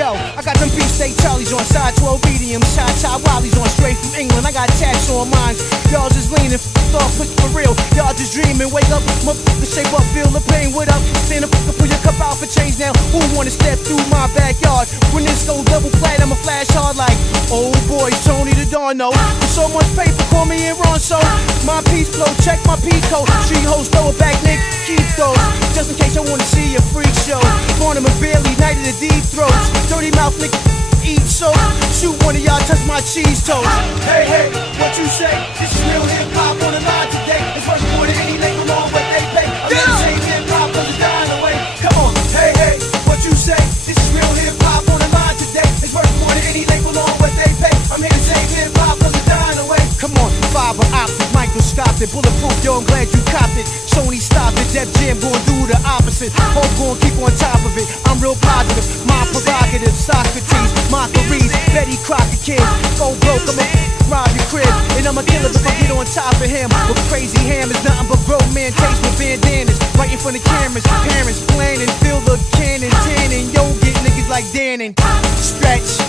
Yo, I got them beefsteak Charlies on side 12 medium, Chai Wallies on straight from England. I got tats on mine. Y'all just leaning, off, quick for real. Y'all just dreaming, wake up, motherfucker, shape up, feel the pain. What up? Stand up, pull your cup out for change now. Who wanna step through my backyard? When this go double plat, I'ma flash hard like old boy Tony the Dawn. No, with so much paper, call me in wrong. So my piece flow, check my P code. Street hoes, throw it back, Nick, keep those. Just in case I wanna see a freak show. Born him a barely, night of the deep throats. Dirty mouth, nigga, eat so. Shoot one of y'all, touch my cheese toast. Hey, hey, what you say? This is real hip hop on the line today. It's worth more than any label on what they pay. I'm here to save hip hop cause it's dying away. Come on, hey, hey, what you say? This is real hip hop on the line today. It's worth more than any label on what they pay. I'm here to save hip hop cause it's dying away. Come on, fiber optic, microscopic, bulletproof, yo, I'm glad you copped it. Sony stopped it, Def Jam gon' do the opposite. Hope gon' keep on top of it. I'm real positive, my prerogative, Socrates, mockeries, Betty Crocker kids. Go broke, I'ma rob your crib, and I'ma kill it if I get on top of him. With crazy hammers, nothing but grown man taste with bandanas, right in front of cameras. Parents planning, fill the cannon, tanning. Yo, get niggas like Dannon. Stretch,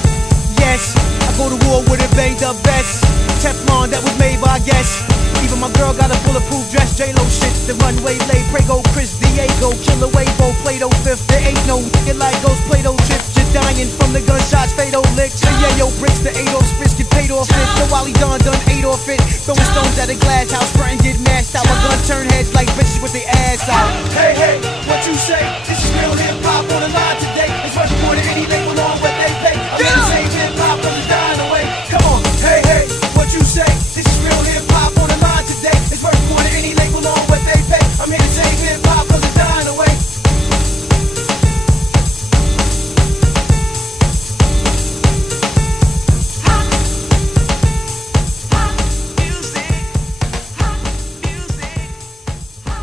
yes, I go to war with a banged up vest. Teflon that was made by, I guess. Even my girl got a bulletproof dress. J-Lo shit, the runway lay. Prego, Chris Diego, Killer Wavo, Play-Doh fifth. There ain't no nigga like Ghost Play-Doh trips. You're dying from the gunshots, Fado licks. The yayo bricks, the 8-off spits get paid off it. The Wally done 8 off it. Throwing stones at a glass house, front and get mashed out. My gun turn heads like bitches with their ass out. Hey, hey, what you say? This is real hip-hop on the line today. It's worth more than any label on what they pay. I'm here to save hip-hop cause it's dying away. Come on, hey, hey, what you say? This is real hip-hop on the line today. It's worth more than any label on what they pay. I'm here to save hip-hop cause it's dying away.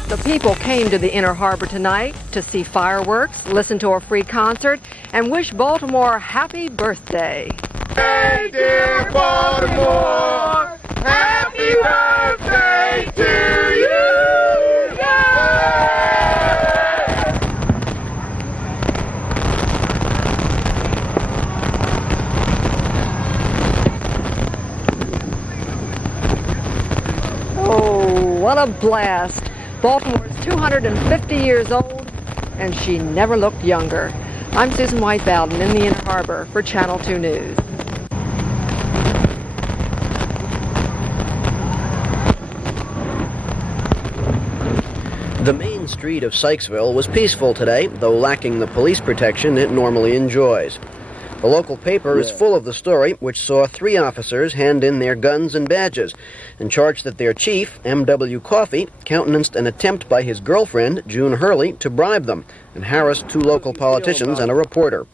The people came to the Inner Harbor tonight to see fireworks, listen to a free concert, and wish Baltimore a happy birthday. Hey, dear Baltimore, happy birthday to you! Yay! Oh, what a blast. Baltimore is 250 years old, and she never looked younger. I'm Susan White Bowden in the Inner Harbor for Channel 2 News. The main street of Sykesville was peaceful today, though lacking the police protection it normally enjoys. The local paper is full of the story, which saw 3 officers hand in their guns and badges and charged that their chief, M.W. Coffey, countenanced an attempt by his girlfriend, June Hurley, to bribe them and harassed 2 local politicians and a reporter.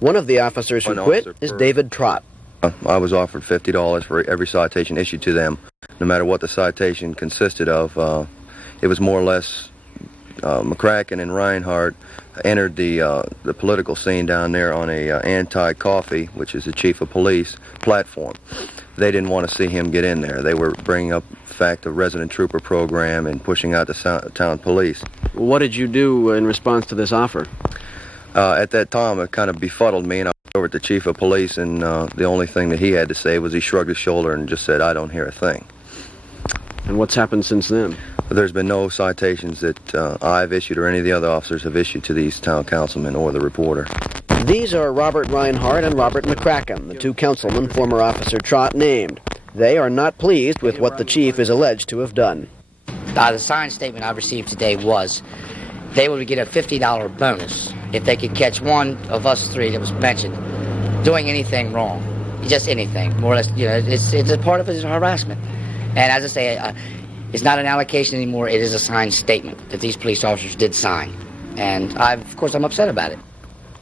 One of the officers who quit is David Trott. I was offered $50 for every citation issued to them, no matter what the citation consisted of. It was more or less McCracken and Reinhardt entered the political scene down there on a anti-Coffey, which is the chief of police, platform. They didn't want to see him get in there. They were bringing up the fact of resident trooper program and pushing out the town police. What did you do in response to this offer? At that time, it kind of befuddled me, and I went over at the chief of police, and the only thing that he had to say was he shrugged his shoulder and just said, "I don't hear a thing." And what's happened since then? There's been no citations that I've issued or any of the other officers have issued to these town councilmen or the reporter. These are Robert Reinhardt and Robert McCracken, the 2 councilmen former Officer Trott named. They are not pleased with what the chief is alleged to have done. The signed statement I received today was they would get a $50 bonus if they could catch one of us 3 that was mentioned doing anything wrong. Just anything, more or less. You know, it's a part of it is harassment. And as I say, it's not an allocation anymore. It is a signed statement that these police officers did sign. And of course, I'm upset about it.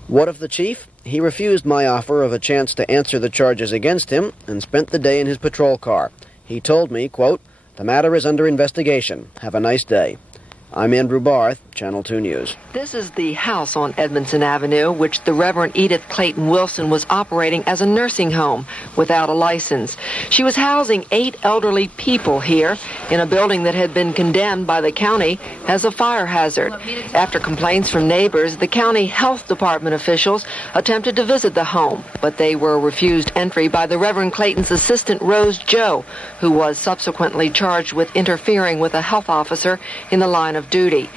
What of the chief? He refused my offer of a chance to answer the charges against him and spent the day in his patrol car. He told me, quote, "The matter is under investigation. Have a nice day." I'm Andrew Barth, Channel 2 News. This is the house on Edmondson Avenue, which the Reverend Edith Clayton Wilson was operating as a nursing home without a license. She was housing 8 elderly people here in a building that had been condemned by the county as a fire hazard. After complaints from neighbors, the county health department officials attempted to visit the home, but they were refused entry by the Reverend Clayton's assistant, Rose Joe, who was subsequently charged with interfering with a health officer in the line of duty.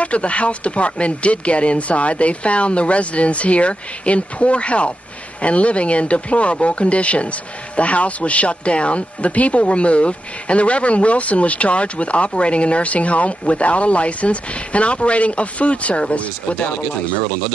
After the health department did get inside, they found the residents here in poor health and living in deplorable conditions. The house was shut down, the people removed, and the Reverend Wilson was charged with operating a nursing home without a license and operating a food service without a license.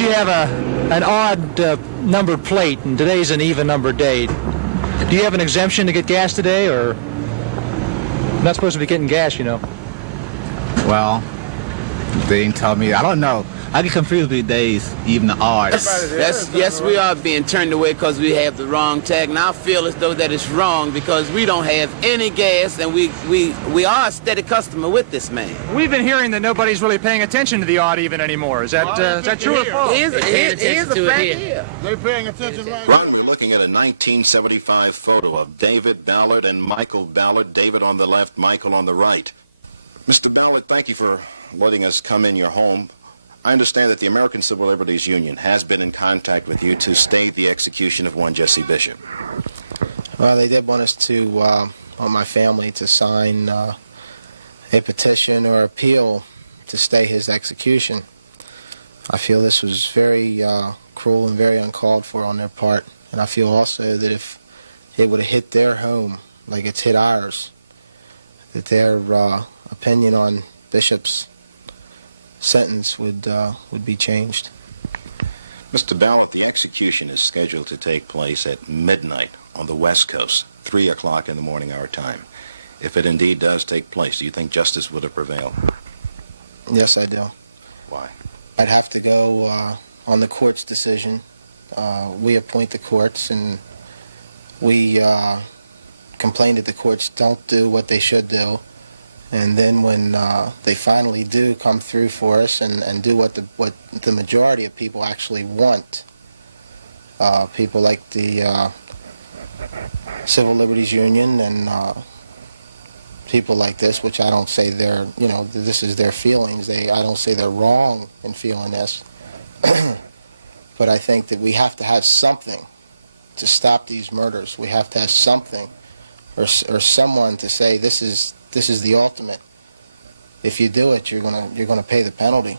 suppose you have an odd number plate, and today's an even number day. Do you have an exemption to get gas today, or you're not supposed to be getting gas, you know? Well, they didn't tell me. I don't know. I get confused these days, even the odds. Yes, we are being turned away because we have the wrong tag, and I feel as though that is wrong because we don't have any gas, and we are a steady customer with this man. We've been hearing that nobody's really paying attention to the odd even anymore. Is that true or false? Here's a fact here. Ron, we're looking at a 1975 photo of David Ballard and Michael Ballard, David on the left, Michael on the right. Mr. Ballard, thank you for letting us come in your home. I understand that the American Civil Liberties Union has been in contact with you to stay the execution of one Jesse Bishop. Well, they did want us to, want my family to sign a petition or appeal to stay his execution. I feel this was very cruel and very uncalled for on their part, and I feel also that if it would have hit their home like it's hit ours, that their opinion on Bishop's sentence would be changed. Mr. Ballard, the execution is scheduled to take place at midnight on the West Coast, 3 o'clock in the morning our time. If it indeed does take place, do you think justice would have prevailed? Yes, I do. Why? I'd have to go on the court's decision. We appoint the courts, and we complain that the courts don't do what they should do. And then when they finally do come through for us and do what the majority of people actually want, people like the Civil Liberties Union and people like this, which I don't say this is their feelings. I don't say they're wrong in feeling this, but I think that we have to have something to stop these murders. We have to have something, or someone to say this is the ultimate. If you do it, you're gonna pay the penalty.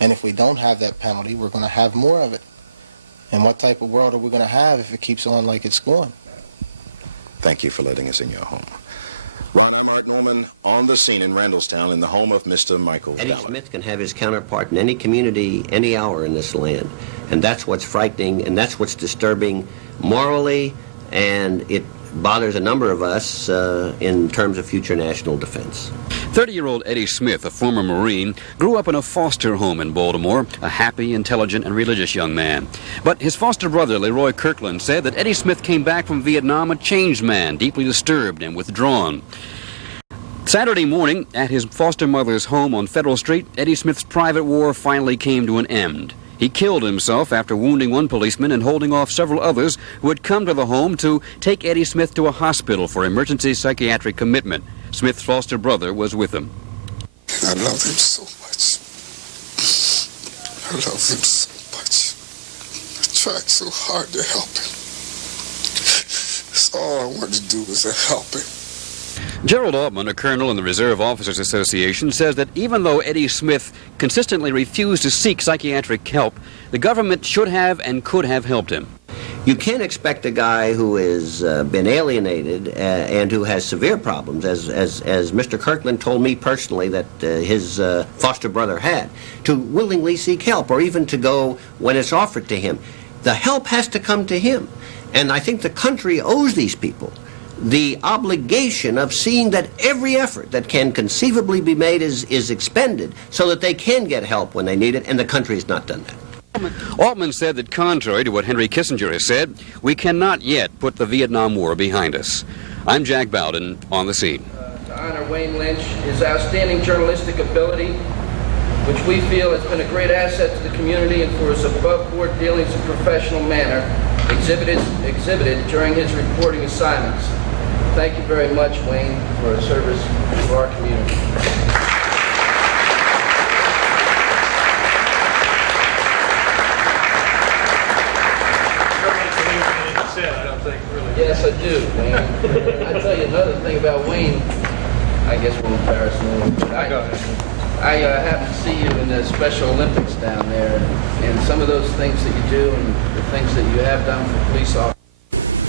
And if we don't have that penalty, we're gonna have more of it. And what type of world are we gonna have if it keeps on like it's going? Thank you for letting us in your home. Ron, I'm Art Norman on the scene in Randallstown in the home of Mr. Michael Ballard.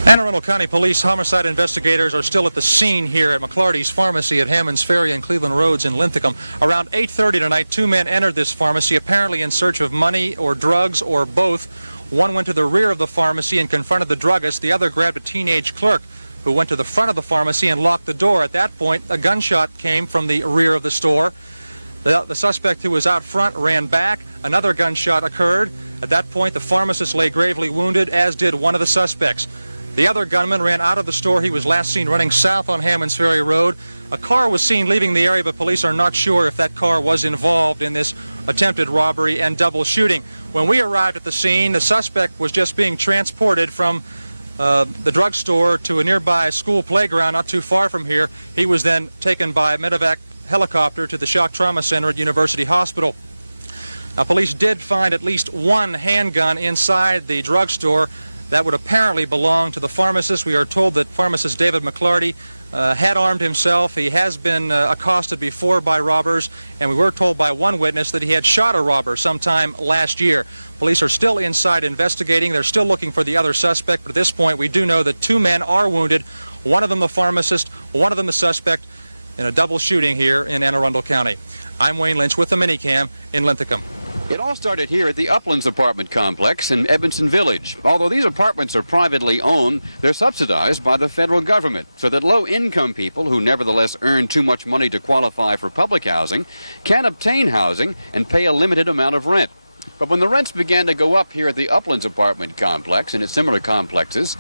Anne Arundel County Police homicide investigators are still at the scene here at McClarty's Pharmacy at Hammond's Ferry and Cleveland Roads in Linthicum. Around 8:30 tonight, two men entered this pharmacy apparently in search of money or drugs or both. One went to the rear of the pharmacy and confronted the druggist. The other grabbed a teenage clerk who went to the front of the pharmacy and locked the door. At that point, a gunshot came from the rear of the store. The suspect who was out front ran back. Another gunshot occurred. At that point, the pharmacist lay gravely wounded, as did one of the suspects. The other gunman ran out of the store. He was last seen running south on Hammond's Ferry Road. A car was seen leaving the area, but police are not sure if that car was involved in this attempted robbery and double shooting. When we arrived at the scene, the suspect was just being transported from the drugstore to a nearby school playground not too far from here. He was then taken by medevac helicopter to the shock trauma center at University Hospital. Now, police did find at least one handgun inside the drugstore that would apparently belong to the pharmacist. We are told that pharmacist David McClarty had armed himself. He has been accosted before by robbers, and we were told by one witness that he had shot a robber sometime last year. Police are still inside investigating. They're still looking for the other suspect, but at this point we do know that two men are wounded, one of them the pharmacist, one of them the suspect, in a double shooting here in Anne Arundel County. I'm Wayne Lynch with the Minicam in Linthicum. It all started here at the Uplands apartment complex in Edmondson Village. Although these apartments are privately owned, they're subsidized by the federal government, so that low-income people who nevertheless earn too much money to qualify for public housing can obtain housing and pay a limited amount of rent. But when the rents began to go up here at the Uplands apartment complex and at similar complexes,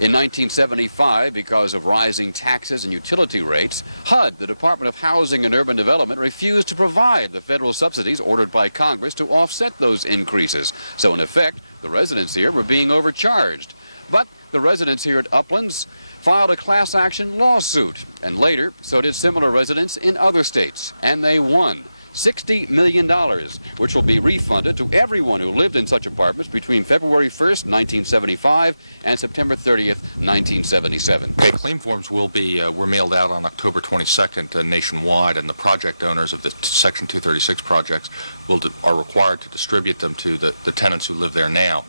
in 1975, because of rising taxes and utility rates, HUD, the Department of Housing and Urban Development, refused to provide the federal subsidies ordered by Congress to offset those increases. So, in effect, the residents here were being overcharged. But the residents here at Uplands filed a class action lawsuit, and later, so did similar residents in other states, and they won. $60 million, which will be refunded to everyone who lived in such apartments between February 1st, 1975 and September 30th, 1977. Okay, claim forms were mailed out on October 22nd nationwide, and the project owners of the Section 236 projects are required to distribute them to the tenants who live there now.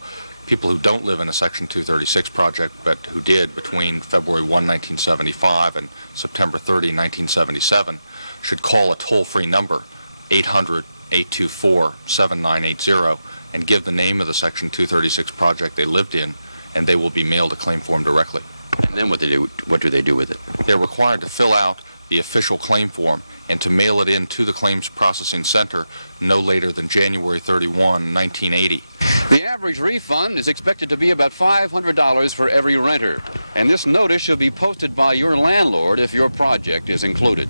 People who don't live in a Section 236 project, but who did between February 1, 1975 and September 30, 1977, should call a toll-free number, 800-824-7980, and give the name of the Section 236 project they lived in, and they will be mailed a claim form directly. And then what do they do with it? They're required to fill out the official claim form and to mail it in to the Claims Processing Center no later than January 31, 1980. The average refund is expected to be about $500 for every renter, and this notice should be posted by your landlord if your project is included.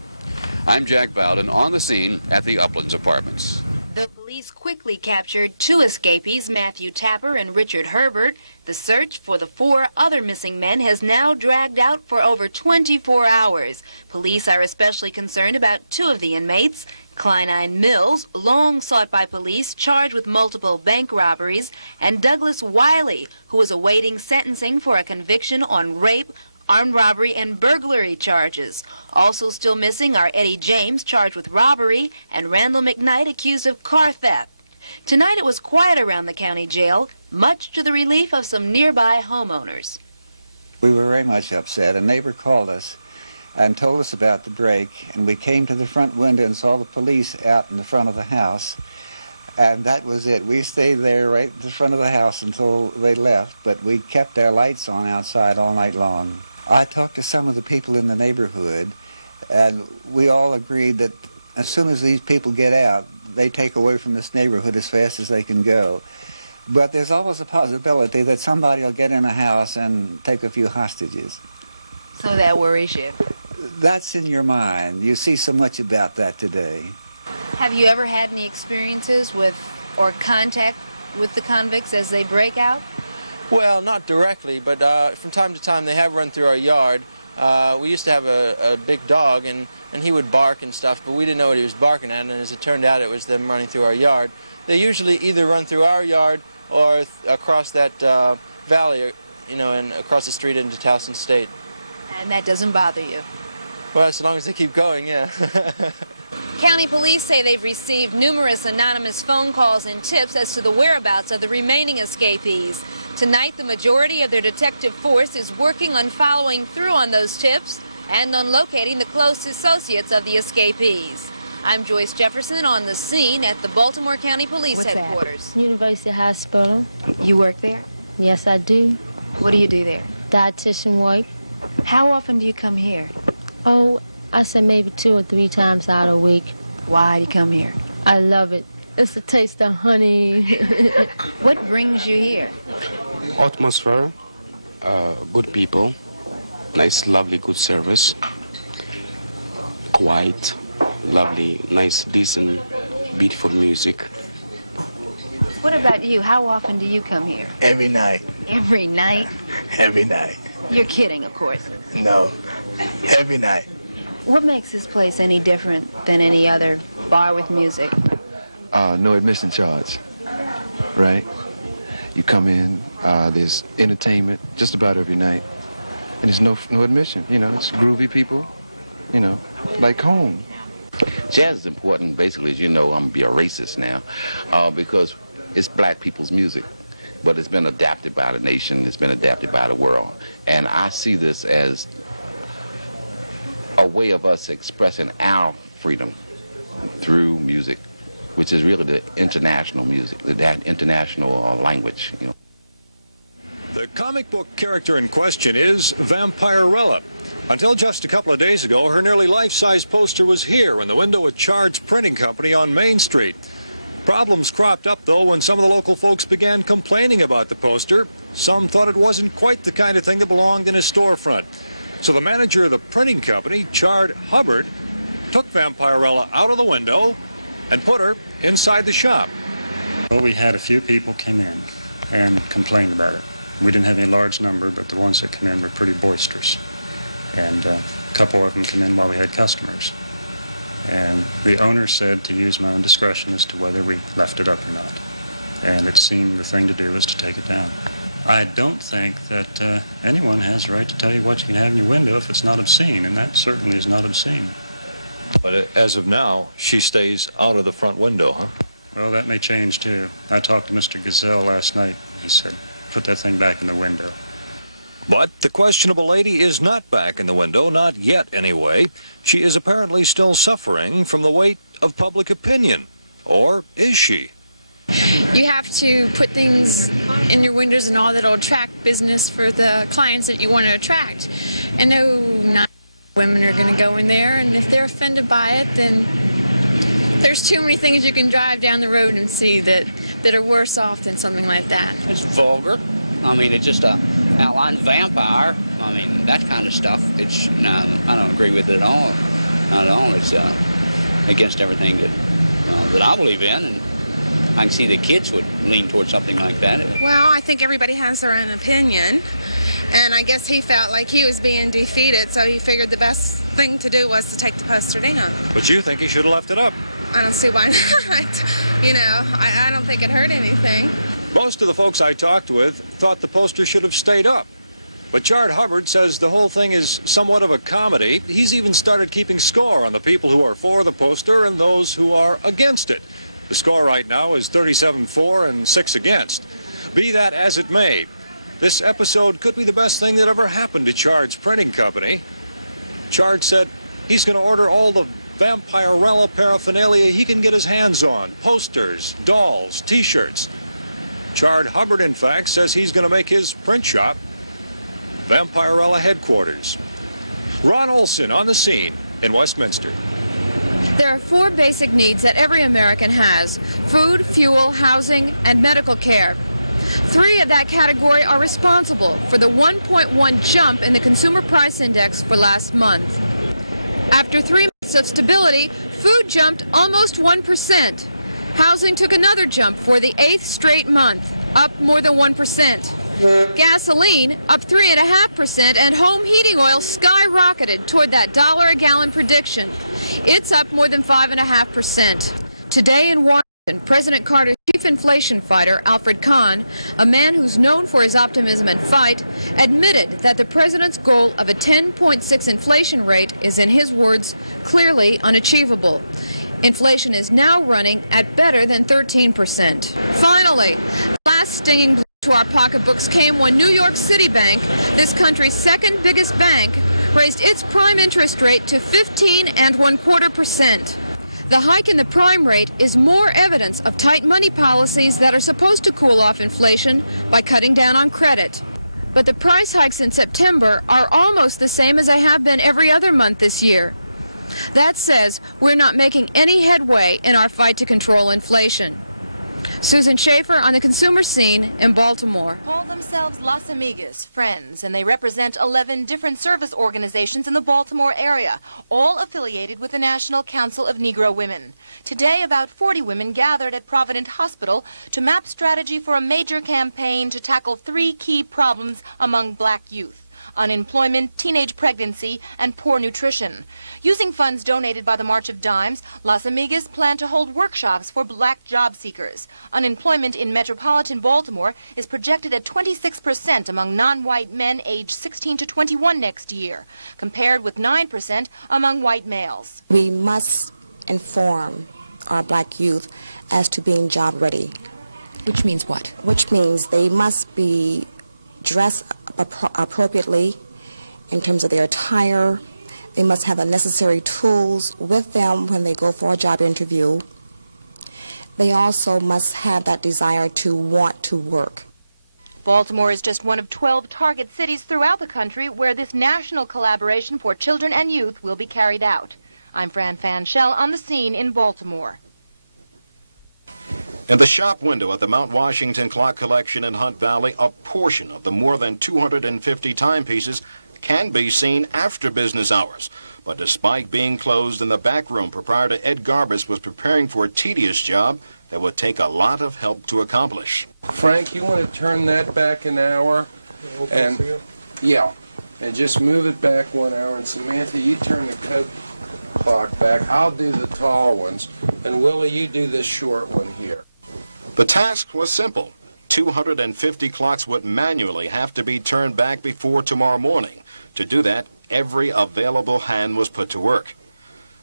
I'm Jack Bowden on the scene at the Uplands Apartments. The police quickly captured two escapees, Matthew Tapper and Richard Herbert. The search for the four other missing men has now dragged out for over 24 hours. Police are especially concerned about two of the inmates. Clynine Mills, long sought by police, charged with multiple bank robberies, and Douglas Wiley, who was awaiting sentencing for a conviction on rape, armed robbery, and burglary charges. Also still missing are Eddie James, charged with robbery, and Randall McKnight, accused of car theft. Tonight it was quiet around the county jail, much to the relief of some nearby homeowners. We were very much upset. A neighbor called us and told us about the break, and we came to the front window and saw the police out in the front of the house, and that was it. We stayed there right in the front of the house until they left, but we kept our lights on outside all night long. I talked to some of the people in the neighborhood, and we all agreed that as soon as these people get out, they take away from this neighborhood as fast as they can go. But there's always a possibility that somebody will get in a house and take a few hostages. So that worries you? That's in your mind. You see so much about that today. Have you ever had any experiences with or contact with the convicts as they break out? Well, not directly, but from time to time they have run through our yard. We used to have a big dog, and he would bark and stuff, but we didn't know what he was barking at, and as it turned out, it was them running through our yard. They usually either run through our yard or across that valley, and across the street into Towson State. And that doesn't bother you? Well, as long as they keep going, yeah. County police say they've received numerous anonymous phone calls and tips as to the whereabouts of the remaining escapees. Tonight, the majority of their detective force is working on following through on those tips and on locating the close associates of the escapees. I'm Joyce Jefferson on the scene at the Baltimore County Police Headquarters. University Hospital. You work there? Yes, I do. What do you do there? Dietitian work. How often do you come here? Oh, I say maybe 2 or 3 times out a week. Why do you come here? I love it. It's the taste of honey. What brings you here? Atmosphere, good people, nice, lovely, good service, quiet, lovely, nice, decent, beautiful music. What about you? How often do you come here? Every night. Every night? Every night. You're kidding, of course. No, every night. What makes this place any different than any other bar with music? No admission charge, right? You come in, there's entertainment just about every night, and there's no admission. You know, it's groovy people, you know, like home. Jazz is important, basically, as you know, I'm going to be a racist now, because it's black people's music, but it's been adapted by the nation, it's been adapted by the world, and I see this as a way of us expressing our freedom through music, which is really the international music, that international language, you know. The comic book character in question is Vampirella. Until just a couple of days ago, her nearly life-size poster was here in the window at Chard's Printing Company on Main Street. Problems cropped up, though, when some of the local folks began complaining about the poster. Some thought it wasn't quite the kind of thing that belonged in a storefront. So the manager of the printing company, Chard Hubbard, took Vampirella out of the window and put her inside the shop. Well, we had a few people come in and complain about it. We didn't have any large number, but the ones that come in were pretty boisterous. And a couple of them come in while we had customers. And the owner said to use my own discretion as to whether we left it up or not. And it seemed the thing to do was to take it down. I don't think that anyone has a right to tell you what you can have in your window if it's not obscene, and that certainly is not obscene. But as of now, she stays out of the front window, huh? Well, that may change, too. I talked to Mr. Gazelle last night. He said, put that thing back in the window. But the questionable lady is not back in the window, not yet anyway. She is apparently still suffering from the weight of public opinion. Or is she? You have to put things in your windows and all that'll attract business for the clients that you want to attract. And no, not women are going to go in there, and if they're offended by it, then there's too many things you can drive down the road and see that are worse off than something like that. It's vulgar. I mean, it's just a outline vampire. I mean, that kind of stuff. No, I don't agree with it at all. Not at all. It's against everything that I believe in, and I can see the kids would lean towards something like that. Well, I think everybody has their own opinion, and I guess he felt like he was being defeated, so he figured the best thing to do was to take the poster down. But you think he should have left it up? I don't see why not. You know, I don't think it hurt anything. Most of the folks I talked with thought the poster should have stayed up. But Chard Hubbard says the whole thing is somewhat of a comedy. He's even started keeping score on the people who are for the poster and those who are against it. The score right now is 37 for and 6 against. Be that as it may, this episode could be the best thing that ever happened to Chard's Printing Company. Chard said he's going to order all the Vampirella paraphernalia he can get his hands on. Posters, dolls, T-shirts. Chard Hubbard, in fact, says he's going to make his print shop Vampirella headquarters. Ron Olson on the scene in Westminster. There are 4 basic needs that every American has: food, fuel, housing, and medical care. 3 of that category are responsible for the 1.1 jump in the Consumer Price Index for last month. After 3 months of stability, food jumped almost 1%. Housing took another jump for the 8th straight month, up more than 1%. Gasoline up 3.5%, and home heating oil skyrocketed toward that $1 a gallon prediction. It's up more than 5.5%. Today in Washington, President Carter's chief inflation fighter, Alfred Kahn, a man who's known for his optimism and fight, admitted that the president's goal of a 10.6 inflation rate is, in his words, clearly unachievable. Inflation is now running at better than 13%. Finally, last stinging blow To our pocketbooks came when New York City Bank, this country's second biggest bank, raised its prime interest rate to 15.25%. The hike in the prime rate is more evidence of tight money policies that are supposed to cool off inflation by cutting down on credit. But the price hikes in September are almost the same as they have been every other month this year. That says we're not making any headway in our fight to control inflation. Susan Schaefer on the consumer scene in Baltimore. Call themselves Las Amigas, friends, and they represent 11 different service organizations in the Baltimore area, all affiliated with the National Council of Negro Women. Today, about 40 women gathered at Provident Hospital to map strategy for a major campaign to tackle 3 key problems among black youth: unemployment, teenage pregnancy, and poor nutrition. Using funds donated by the March of Dimes, Las Amigas plan to hold workshops for black job seekers. Unemployment in metropolitan Baltimore is projected at 26% among non-white men aged 16 to 21 next year, compared with 9% among white males. We must inform our black youth as to being job ready. Which means what? Which means they must be dressed appropriately in terms of their attire. They must have the necessary tools with them when they go for a job interview. They also must have that desire to want to work. Baltimore is just one of 12 target cities throughout the country where this national collaboration for children and youth will be carried out. I'm Fran Fanchel on the scene in Baltimore. In the shop window at the Mount Washington Clock Collection in Hunt Valley, a portion of the more than 250 timepieces can be seen after business hours. But despite being closed in the back room, proprietor Ed Garbus was preparing for a tedious job that would take a lot of help to accomplish. Frank, you want to turn that back an hour? And just move it back 1 hour. And Samantha, you turn the coat clock back. I'll do the tall ones. And Willie, you do this short one here. The task was simple. 250 clocks would manually have to be turned back before tomorrow morning. To do that, every available hand was put to work.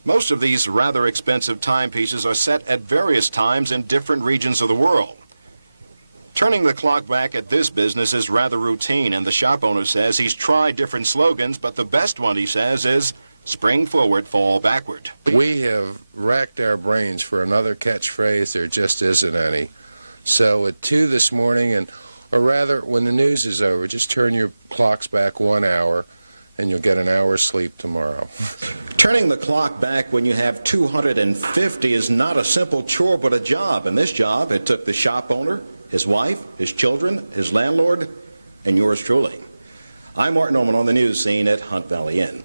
Most of these rather expensive timepieces are set at various times in different regions of the world. Turning the clock back at this business is rather routine, and the shop owner says he's tried different slogans, but the best one, he says, is spring forward, fall backward. We have racked our brains for another catchphrase. There just isn't any. So at 2 this morning, or rather when the news is over, just turn your clocks back 1 hour and you'll get an hour's sleep tomorrow. Turning the clock back when you have 250 is not a simple chore but a job. And this job, it took the shop owner, his wife, his children, his landlord, and yours truly. I'm Martin Norman on the news scene at Hunt Valley Inn.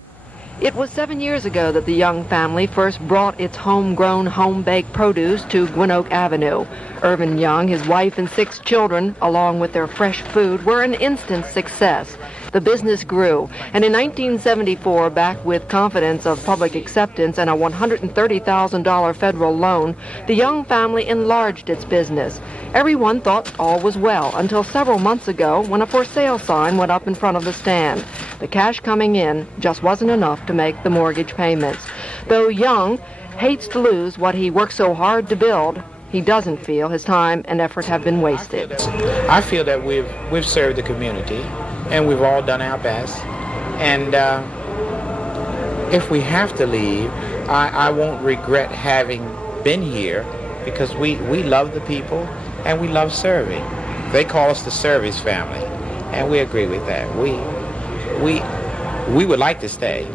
It was 7 years ago that the Young family first brought its homegrown, home-baked produce to Gwinoak Avenue. Irvin Young, his wife, and 6 children, along with their fresh food, were an instant success. The business grew, and in 1974, backed with confidence of public acceptance and a $130,000 federal loan, the Young family enlarged its business. Everyone thought all was well until several months ago when a for sale sign went up in front of the stand. The cash coming in just wasn't enough to make the mortgage payments. Though Young hates to lose what he worked so hard to build, he doesn't feel his time and effort have been wasted. I feel that we've served the community, and we've all done our best. And if we have to leave, I won't regret having been here, because we love the people and we love serving. They call us the service family, and we agree with that. We would like to stay,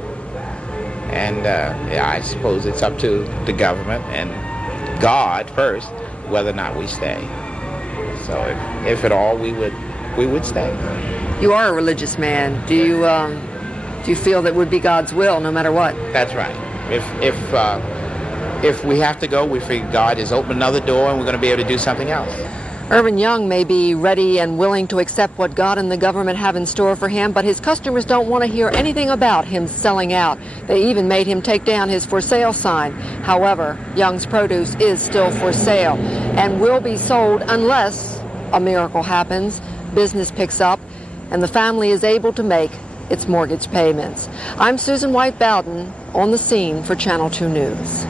and I suppose it's up to the government and God first whether or not we stay. So if at all, we would stay. You are a religious man. Do you feel that would be God's will no matter what? That's right. If we have to go, we figure God has opened another door and we're going to be able to do something else. Irvin Young may be ready and willing to accept what God and the government have in store for him, but his customers don't want to hear anything about him selling out. They even made him take down his for sale sign. However, Young's produce is still for sale and will be sold unless a miracle happens, business picks up, and the family is able to make its mortgage payments. I'm Susan White Bowden on the scene for Channel 2 News.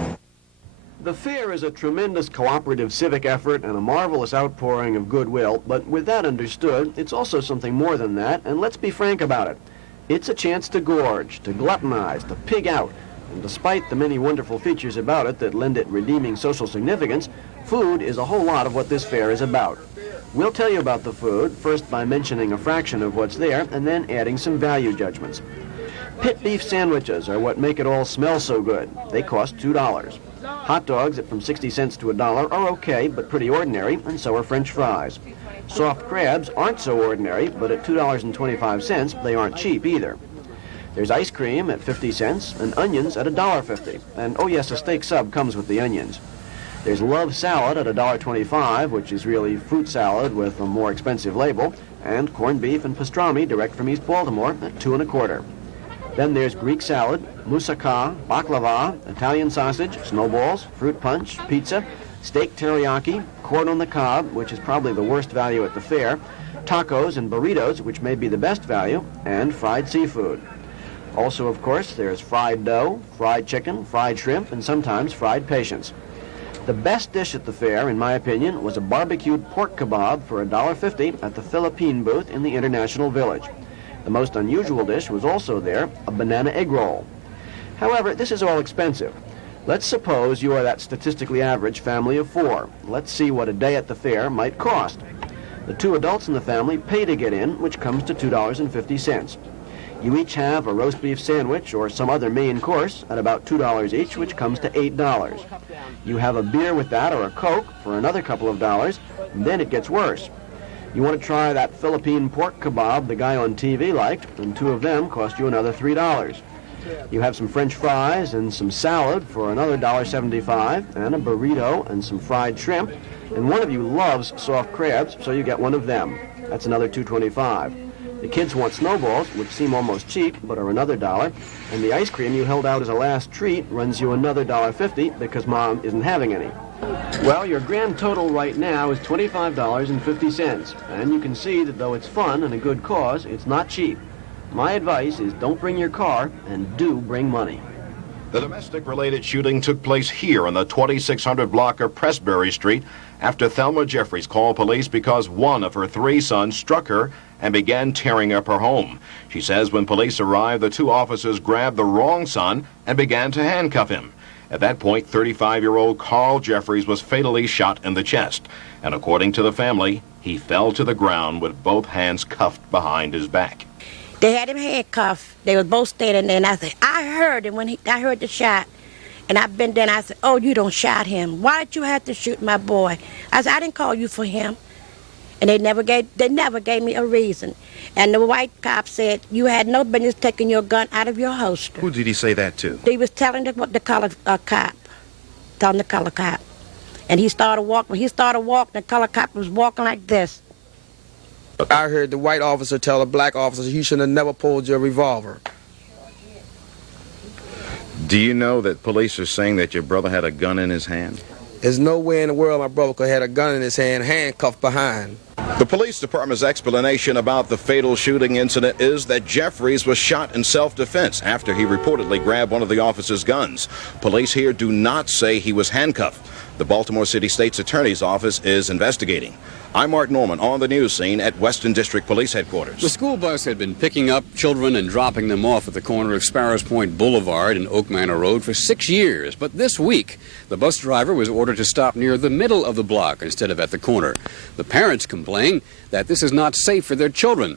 this is not safe for their children.